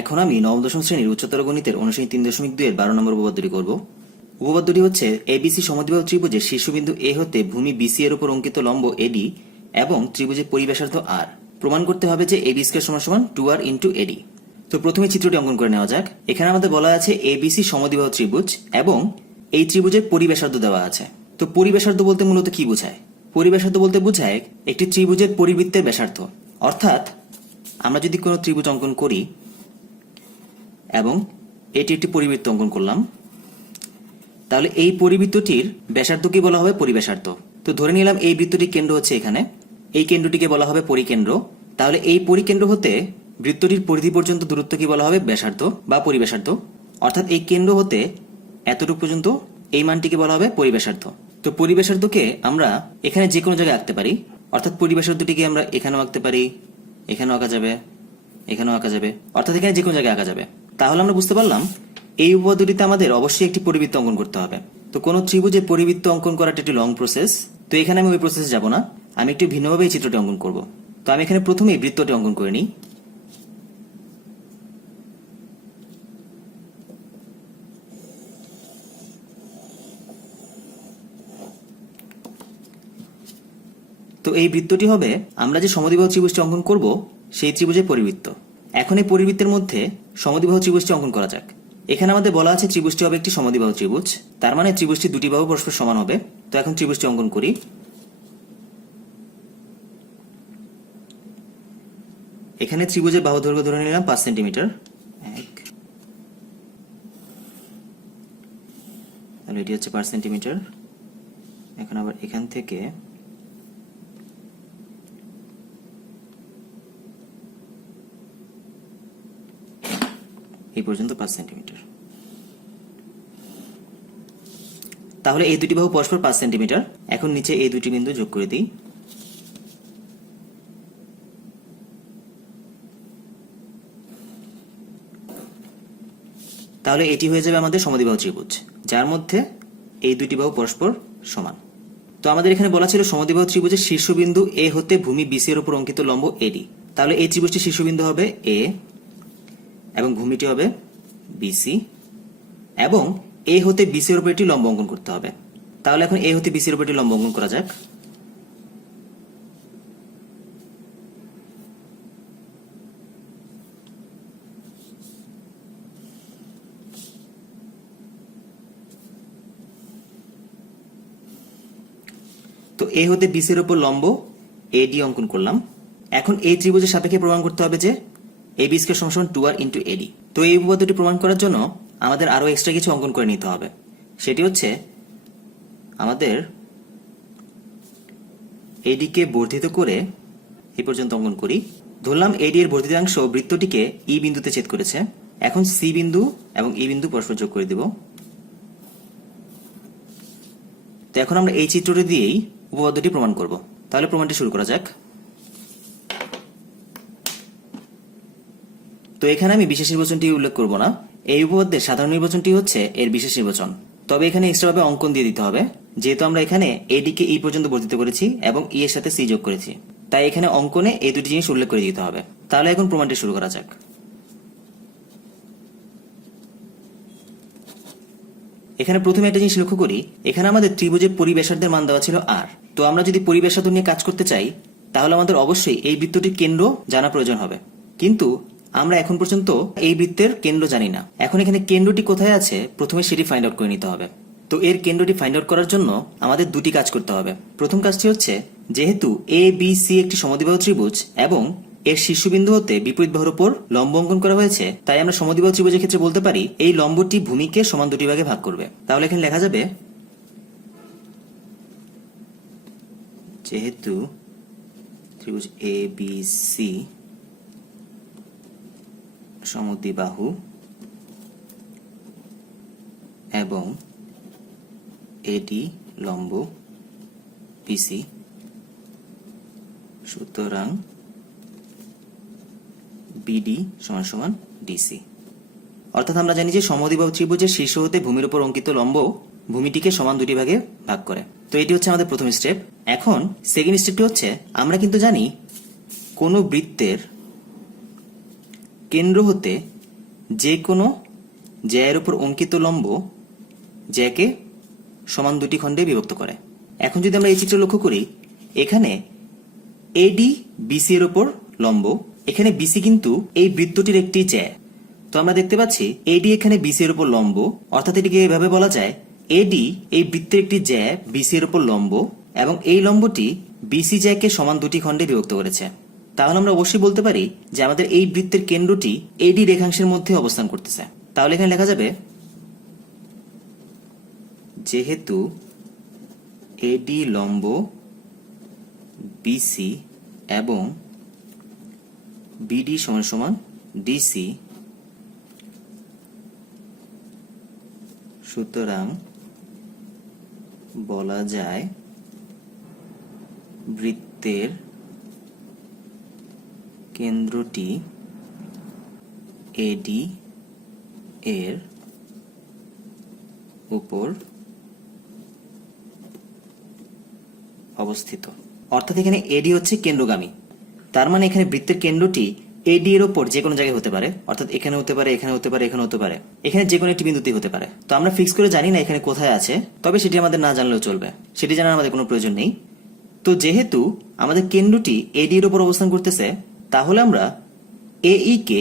এখন আমি নবম দশম শ্রেণীর উচ্চতর গণিতের অনুশীলনী 3.2 এর 12 নম্বর উপপাদ্যটি করব। উপপাদ্যটি হচ্ছে এবিসি সমদ্বিবাহু ত্রিভুজের শীর্ষবিন্দু এ হতে ভূমি বিসি এর উপর অঙ্কিত লম্ব এডি এবং ত্রিভুজের পরিব্যাসার্ধ আর প্রমাণ করতে হবে যে এবি স্কয়ার সমান 2r ইন্টু এডি। তো প্রথমে চিত্রটি অঙ্কন করে নেওয়া যাক। এখানে আমাদের বলা আছে এবিসি সমদ্বিবাহু ত্রিভুজ এবং এই ত্রিভুজের পরিব্যাসার্ধ দেওয়া আছে। তো পরিব্যাসার্ধ বলতে মূলত কি বোঝায়? পরিব্যাসার্ধ বলতে বোঝায় একটি ত্রিভুজের পরিবৃত্তের ব্যাসার্ধ। অর্থাৎ আমরা যদি কোনো ত্রিভুজ অঙ্কন করি এবং এটি একটি পরিবৃত্ত অঙ্কন করলাম, তাহলে এই পরিবৃত্তটির ব্যাসার্ধকে বলা হবে পরিব্যাসার্ধ। তো ধরে নিলাম এই বৃত্তটির কেন্দ্র হচ্ছে এখানে, এই কেন্দ্রটিকে বলা হবে পরিকেন্দ্র। তাহলে এই পরিকেন্দ্র হতে বৃত্তটির পরিধি পর্যন্ত দূরত্বকে বলা হবে ব্যাসার্ধ বা পরিব্যাসার্ধ। অর্থাৎ এই কেন্দ্র হতে এতটুকু পর্যন্ত এই মানটিকে বলা হবে পরিব্যাসার্ধ। তো পরিব্যাসার্ধকে আমরা এখানে যে কোনো জায়গায় আঁকতে পারি। অর্থাৎ পরিব্যাসার্ধটিকে আমরা এখানেও আঁকতে পারি, এখানেও আঁকা যাবে, এখানেও আঁকা যাবে, অর্থাৎ এখানে যে কোনো জায়গায় আঁকা যাবে। তাহলে আমরা বুঝতে পারলাম এই উপপাদ্যটিতে আমাদের অবশ্যই একটি পরিবৃত্ত অঙ্কন করতে হবে। তো কোনো ত্রিভুজে পরিবৃত্ত অঙ্কন করাটা একটি লং প্রসেস। তো এখানে আমি ওই প্রসেসে যাব না, আমি একটু ভিন্নভাবে এই চিত্রটি অঙ্কন করব। তো আমি এখানে প্রথমেই বৃত্তটি অঙ্কন করে নিই। তো এই বৃত্তটি হবে আমরা যে সমদ্বিবাহু ত্রিভুজটি অঙ্কন করব সেই ত্রিভুজের পরিবৃত্ত। এখন এই পরিবৃত্তের মধ্যে সমদ্বিবাহু ত্রিভুজটি অঙ্কন করা যাক। এখানে আমাদের বলা আছে ত্রিভুজটি হবে একটি সমদ্বিবাহু ত্রিভুজ, তার মানে ত্রিভুজটি দুটি বাহু পরস্পর সমান হবে। তো এখন ত্রিভুজটি অঙ্কন করি। এখানে ত্রিভুজের বাহু দৈর্ঘ্য ধরে নিলাম 5 সেন্টিমিটার। তাহলে এটি হচ্ছে 5 সেন্টিমিটার। এখন আবার এখান থেকে এই পর্যন্ত 5 সেন্টিমিটার। তাহলে এই দুটি বাহু পরস্পর 5 সেন্টিমিটার। এখন নিচে এই দুটি বিন্দু যোগ করে দিই। তাহলে এটি হয়ে যাবে আমাদের সমদ্বিবাহু ত্রিভুজ, যার মধ্যে এই দুটি বাহু পরস্পর সমান। তো আমাদের এখানে বলা ছিল সমদ্বিবাহু ত্রিভুজের শীর্ষবিন্দু এ হতে ভূমি বিসি এর উপর অঙ্কিত লম্ব এডি। তাহলে এই ত্রিভুজটির শীর্ষবিন্দু হবে এ এবং ভূমিটি হবে বিসি এবং এ হতে বিসি এর উপর একটি লম্ব অঙ্কন করতে হবে। তাহলে এখন এ হতে বিসি এর উপর একটি লম্ব অঙ্কন করা যাক। তো এ হতে বিসি এর উপর লম্ব এডি অঙ্কন করলাম। এখন এই ত্রিভুজের সাপেক্ষে প্রমাণ করতে হবে যে এবি স্কয়ার সমান 2r ইন্টু এডি। তো এই উপপাদ্যটি প্রমাণ করার জন্য আমাদের আরো এক্সট্রা কিছু অঙ্কন করে নিতে হবে। সেটি হচ্ছে আমাদের এডিকে বর্ধিত করে এই পর্যন্ত অঙ্কন করি। ধরলাম এডি এর বর্ধিতাংশ বৃত্তটিকে ই বিন্দুতে ছেদ করেছে। এখন সি বিন্দু এবং ই বিন্দু পরস্পর যোগ করে দেব। তো এখন আমরা এই চিত্রটি দিয়েই উপপাদ্যটি প্রমাণ করব। তাহলে প্রমাণটি শুরু করা যাক। তো এখানে আমি বিশেষ নির্বাচনটি উল্লেখ করব না। এই উপপাদ্যের সাধারণ নির্বাচনটি হচ্ছে এর বিশেষ নির্বাচন। তবে এখানে এক্সট্রাভাবে অঙ্কন দিয়ে দিতে হবে, যেহেতু আমরা এখানে এডিকে ই পর্যন্ত বর্ধিত করেছি এবং ই এর সাথে সি যোগ করেছি, তাই এখানে অঙ্কনে এই দুটি জিনিস উল্লেখ করে দিতে হবে। তাহলে এখন প্রমাণটি শুরু করা যাক। এখানে প্রথমে একটা জিনিস লক্ষ্য করি, এখানে আমাদের ত্রিভুজের পরিব্যাসার্ধের মান দেওয়া ছিল আর। তো আমরা যদি পরিব্যাসার্ধ নিয়ে কাজ করতে চাই তাহলে আমাদের অবশ্যই এই বৃত্তটির কেন্দ্র জানা প্রয়োজন হবে, কিন্তু আমরা এখন পর্যন্ত এই বৃত্তের কেন্দ্র জানি না। এখন এখানে কেন্দ্রটি কোথায় আছে প্রথমে সেটি ফাইন্ড আউট করে নিতে হবে। তো এর কেন্দ্রটি ফাইন্ড আউট করার জন্য আমাদের দুটি কাজ করতে হবে। প্রথম কাজটি হচ্ছে, যেহেতু এ বি সি একটি সমদ্বিবাহু ত্রিভুজ এবং এর শীর্ষবিন্দু হতে বিপরীত বাহুর উপর লম্ব অঙ্কন করা হয়েছে, তাই আমরা সমদ্বিবাহু ত্রিভুজের ক্ষেত্রে বলতে পারি এই লম্বটি ভূমিকে সমান দুটি ভাগে ভাগ করবে। তাহলে এখানে লেখা যাবে, যেহেতু ত্রিভুজ এ বি সি সমদ্বিবাহু এবং এডি লম্ব বিসি, সুতরাং বিডি সমান সমান ডিসি। অর্থাৎ আমরা জানি যে সমদ্বিবাহু ত্রিভুজের শীর্ষ হতে ভূমির উপর অঙ্কিত লম্ব ভূমিটিকে সমান দুটি ভাগে ভাগ করে। তো এটি হচ্ছে আমাদের প্রথম স্টেপ। এখন সেকেন্ড স্টেপটি হচ্ছে, আমরা কিন্তু জানি কোন বৃত্তের কেন্দ্র হতে যে কোনো জ্যায়ের উপর অঙ্কিত লম্ব জ্যাকে সমান দুটি খণ্ডে বিভক্ত করে। এখন যদি আমরা এই চিত্র লক্ষ্য করি, এখানে এডি বিসি এর উপর লম্ব, এখানে বিসি কিন্তু এই বৃত্তটির একটি জ্যা। তো আমরা দেখতে পাচ্ছি এডি এখানে বিসি এর উপর লম্ব, অর্থাৎ এটিকে এভাবে বলা যায় এডি এই বৃত্তের একটি জ্যা বিসি এর উপর লম্ব এবং এই লম্বটি বিসি জ্যাকে সমান দুটি খণ্ডে বিভক্ত করেছে। তাহলে আমরা অবশ্যই বলতে পারি যে আমাদের এই বৃত্তের কেন্দ্রটি এডি রেখাংশের মধ্যে অবস্থান করতেছে। তাহলে এখানে লেখা যাবে যেহেতু এডি লম্ব বিসি এবং বিডি সমান সমান ডিসি, সুতরাং বলা যায় বৃত্তের কেন্দ্রটি এডি এর উপর অবস্থিত। অর্থাৎ এখানে এডি হচ্ছে কেন্দ্রগামী, তার মানে এখানে বৃত্তের কেন্দ্রটি এডি এর উপর যে কোনো জায়গায় হতে পারে, অর্থাৎ এখানে হতে পারে, এখানে হতে পারে, এখানে হতে পারে, এখানে যে কোনো একটি বিন্দুতেই হতে পারে। তো আমরা ফিক্স করে জানি না এখানে কোথায় আছে, তবে সেটি আমাদের না জানলেও চলবে, সেটি জানার আমাদের কোনো প্রয়োজন নেই। তো যেহেতু আমাদের কেন্দ্রটি এডি এর উপর অবস্থান করতেছে, তাহলে আমরা এই কে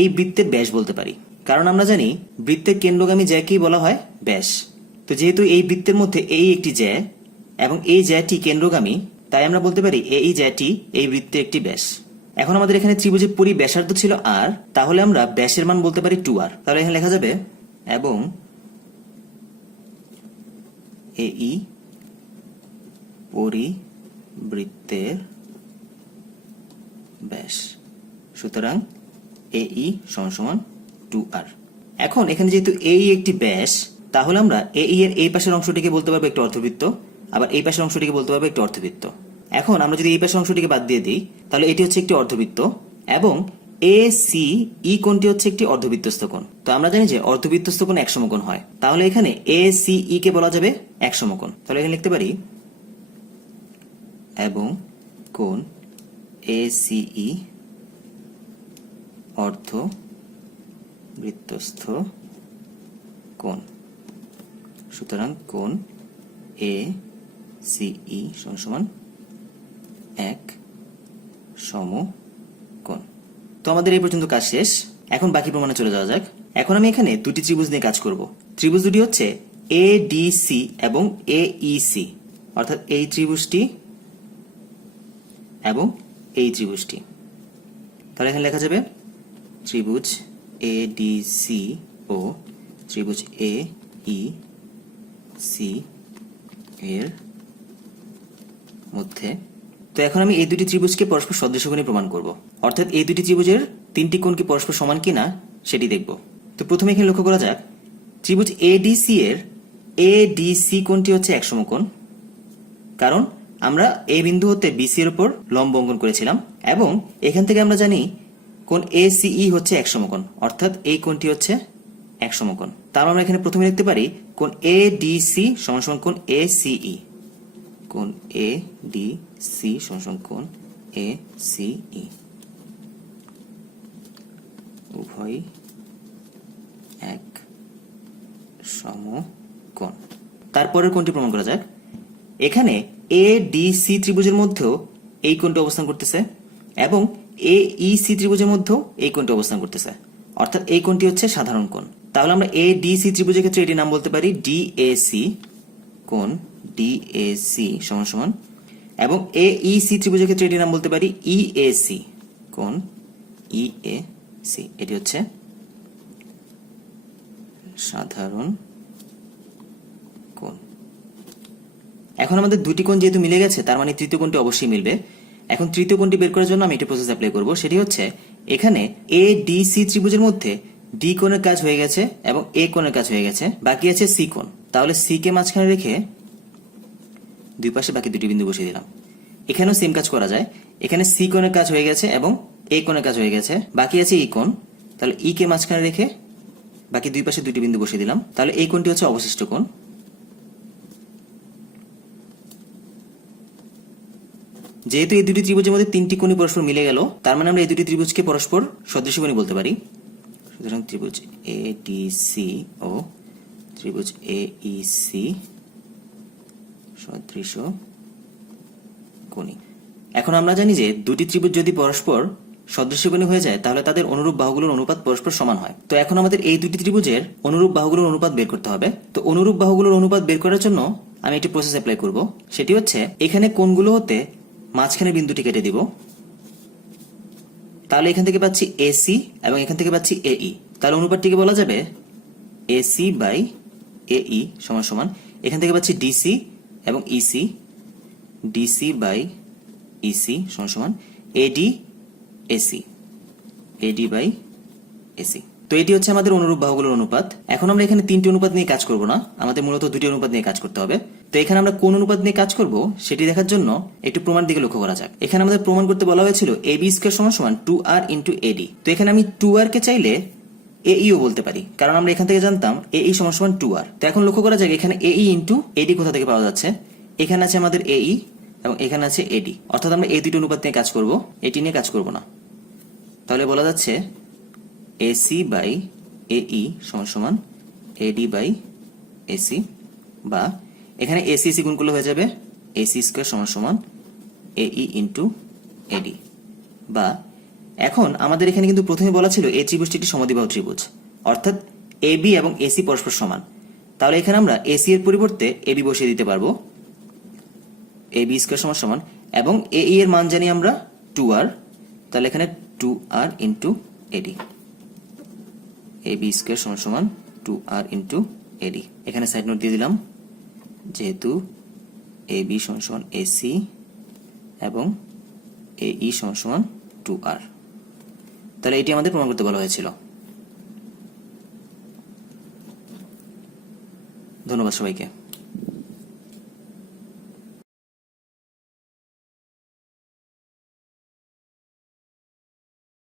এই বৃত্তের ব্যাস বলতে পারি, কারণ আমরা জানি বৃত্তের কেন্দ্রগামী জ্যাকেই বলা হয় ব্যাস। তো যেহেতু এই বৃত্তের মধ্যে এই একটি জ্যা এবং এই জ্যাটি কেন্দ্রগামী, তাই আমরা বলতে পারি এই জ্যাটি এই বৃত্তের একটি ব্যাস। এখন আমাদের এখানে ত্রিভুজের পরিব্যাসার্ধ ছিল আর, তাহলে আমরা ব্যাসের মান বলতে পারি 2r। তাহলে এখানে লেখা যাবে এবং এই পরিবৃত্তের ব্যাস, সুতরাং এই সমান সমান 2r। এখন এখানে যেহেতু এই একটি ব্যাস, তাহলে আমরা এই এর এই পাশের অংশটিকে বলতে পারবো একটি অর্ধবৃত্ত, আবার এই পাশের অংশটিকে বলতে পারবো একটি অর্ধবৃত্ত। এখন আমরা যদি এই পাশের অংশটিকে বাদ দিয়ে দিই, তাহলে এটি হচ্ছে একটি অর্ধবৃত্ত এবং এ সি ই কোণটি হচ্ছে একটি অর্ধবৃত্তস্থ কোণ। তো আমরা জানি যে অর্ধবৃত্তস্থ কোণ এক সমকোণ হয়, তাহলে এখানে এ সি ই কে বলা যাবে এক সমকোণ। তাহলে এখানে লিখতে পারি এবং কোণ এ সি ই অর্ধবৃত্তস্থ কোণ, সুতরাং কোণ এ সি ই সমান সমান এক সমকোণ। তো আমাদের এই পর্যন্ত কাজ শেষ, এখন বাকি প্রমাণে চলে যাওয়া যাক। এখন আমি এখানে দুটি ত্রিভুজ নিয়ে কাজ করব। ত্রিভুজ দুটি হচ্ছে এ ডি সি এবং এ ই সি, অর্থাৎ এই ত্রিভুজটি এবং এই ত্রিভুজটি। তাহলে এখানে লেখা যাবে ত্রিভুজ এ ডি সি ও ত্রিভুজ এ ই সি এর মধ্যে। তো এখন আমি এই দুটি ত্রিভুজকে পরস্পর সদৃশকোণী প্রমাণ করব, অর্থাৎ এই দুটি ত্রিভুজের তিনটি কোণ কি পরস্পর সমান কিনা সেটি দেখব। তো প্রথমে এখানে লক্ষ্য করা যাক ত্রিভুজ এডিসি এর এডিসি কোণটি হচ্ছে এক সমকোণ, কারণ আমরা এই বিন্দু হতে বিসি এর উপর লম্ব অঙ্কন করেছিলাম এবং এখান থেকে আমরা জানি কোণ এসিই হচ্ছে এক সমকোণ, অর্থাৎ এই কোণটি হচ্ছে এক সমকোণ। তার আমরা এখানে প্রথমে লিখতে পারি কোণ এডিসি সমান সমান কোণ এসিই, কোণ এডিসি সমান সমান কোণ এসিই, উভয় এক সমকোণ। তারপরের কোণটি প্রমাণ করা যাক। এখানে এডিসি ত্রিভুজের মধ্যেও এই কোণটি অবস্থান করতেছে এবং এইসি ত্রিভুজের মধ্যেও এই কোণটি অবস্থান করতেছে, অর্থাৎ এই কোণটি হচ্ছে সাধারণ কোণ। তাহলে আমরা এডিসি ত্রিভুজের ক্ষেত্রে এটির নাম বলতে পারি ডিএসি, কোণ ডিএসি সমান সমান, এবং এইসি ত্রিভুজের ক্ষেত্রে এটির নাম বলতে পারি ইএসি, কোণ ইএসি। এটি হচ্ছে সাধারণ কোণ। এখন আমাদের দুটি কোণ যেহেতু মিলে গেছে, তার মানে তৃতীয় কোণটি অবশ্যই মিলবে। এখন তৃতীয় কোণটি বের করার জন্য আমি একটি প্রসেস অ্যাপ্লাই করব, সেটি হচ্ছে এখানে এডিসি ত্রিভুজের মধ্যে ডি কোণের কাজ হয়ে গেছে এবং এ কোণের কাজ হয়ে গেছে, বাকি আছে সি কোণ। তাহলে সি কে মাঝখানে রেখে দুই পাশে বাকি দুটি বিন্দু বসিয়ে দিলাম। এখানেও সেম কাজ করা যায়, এখানে সি কোণের কাজ হয়ে গেছে এবং এ কোণের কাজ হয়ে গেছে, বাকি আছে ই কোণ। তাহলে ই কে মাঝখানে রেখে বাকি দুই পাশে দুটি বিন্দু বসিয়ে দিলাম। তাহলে এই কোণটি হচ্ছে অবশিষ্ট কোণ। যেহেতু এই দুটি ত্রিভুজের মধ্যে তিনটি কোণই পরস্পর মিলে গেল, তার মানে আমরা এই দুটি ত্রিভুজকে পরস্পর সদৃশকোণী বলতে পারি। সুতরাং ত্রিভুজ এডিসি ও ত্রিভুজ এইসি সদৃশ কোণী। এখন আমরা জানি যে দুটি ত্রিভুজ যদি পরস্পর সদৃশ্যকোণী হয়ে যায় তাহলে তাদের অনুরূপ বাহুগুলোর অনুপাত পরস্পর সমান হয়। তো এখন আমাদের এই দুটি ত্রিভুজের অনুরূপ বাহুগুলোর অনুপাত বের করতে হবে। তো অনুরূপ বাহুগুলোর অনুপাত বের করার জন্য আমি একটি প্রসেস অ্যাপ্লাই করব। সেটি হচ্ছে এখানে কোণগুলো হতে মাঝখানের বিন্দুটি কেটে দিব। তাহলে এখান থেকে পাচ্ছি এসি এবং এখান থেকে পাচ্ছি এই। তাহলে অনুপাতটিকে বলা যাবে এসি বাই এই সমান সমান এখান থেকে পাচ্ছি ডিসি এবং ইসি, ডিসি বাই ইসি সমান সমান এডি এসি, এডি বাই এসি। তো এটি হচ্ছে আমাদের অনুরূপ বাহুগুলোর অনুপাত। এখন আমরা এখানে তিনটি অনুপাত নিয়ে কাজ করব না, আমাদের মূলত দুটি অনুপাত নিয়ে কাজ করতে হবে। তো এখানে আমরা কোন অনুপাত নিয়ে কাজ করব সেটি দেখার জন্য একটু প্রমাণ দিকে লক্ষ্য করা যাক। এখানে আমাদের প্রমাণ করতে বলা হয়েছিল এবি স্কয়ার সমান সমান 2r ইন্টু এডি। তো এখানে আমি 2r কে চাইলে এইও বলতে পারি, কারণ আমরা এখান থেকে জানতাম এই সমান সমান 2r। তো এখন লক্ষ্য করা যাক এখানে এই ইন্টু এডি কোথা থেকে পাওয়া যাচ্ছে। এখানে আছে আমাদের এই এবং এখানে আছে এডি, অর্থাৎ আমরা এই দুটি অনুপাত নিয়ে কাজ করব, এটি নিয়ে কাজ করব না। তাহলে বলা যাচ্ছে এসি বাই এই সমান সমান এডি বাই এসি, বা এখানে এসি এসি গুণ করলে হয়ে যাবে এসি স্কয়ার সমান সমান এই ইন্টু এডি। বা এখন আমাদের এখানে কিন্তু প্রথমে বলা ছিল এই ত্রিভুজটি একটি সমদ্বিবাহু ত্রিভুজ, অর্থাৎ এবি এবং এসি পরস্পর সমান। তাহলে এখানে আমরা এসি এর পরিবর্তে এবি বসিয়ে দিতে পারবো, এবি স্কয়ার সমান সমান, এবং এই এর মান জানি আমরা 2r। তাহলে এখানে 2r ইন্টু এডি, এবি স্কয়ার সমান সমান 2r ইন্টু এডি। এখানে সাইড নোট দিয়ে দিলাম, যেহেতু এবি সমান সমান এসি এবং এই সমান সমান 2r। তাহলে এটি আমাদের প্রমাণ করতে বলা হয়েছিল। ধন্যবাদ সবাইকে।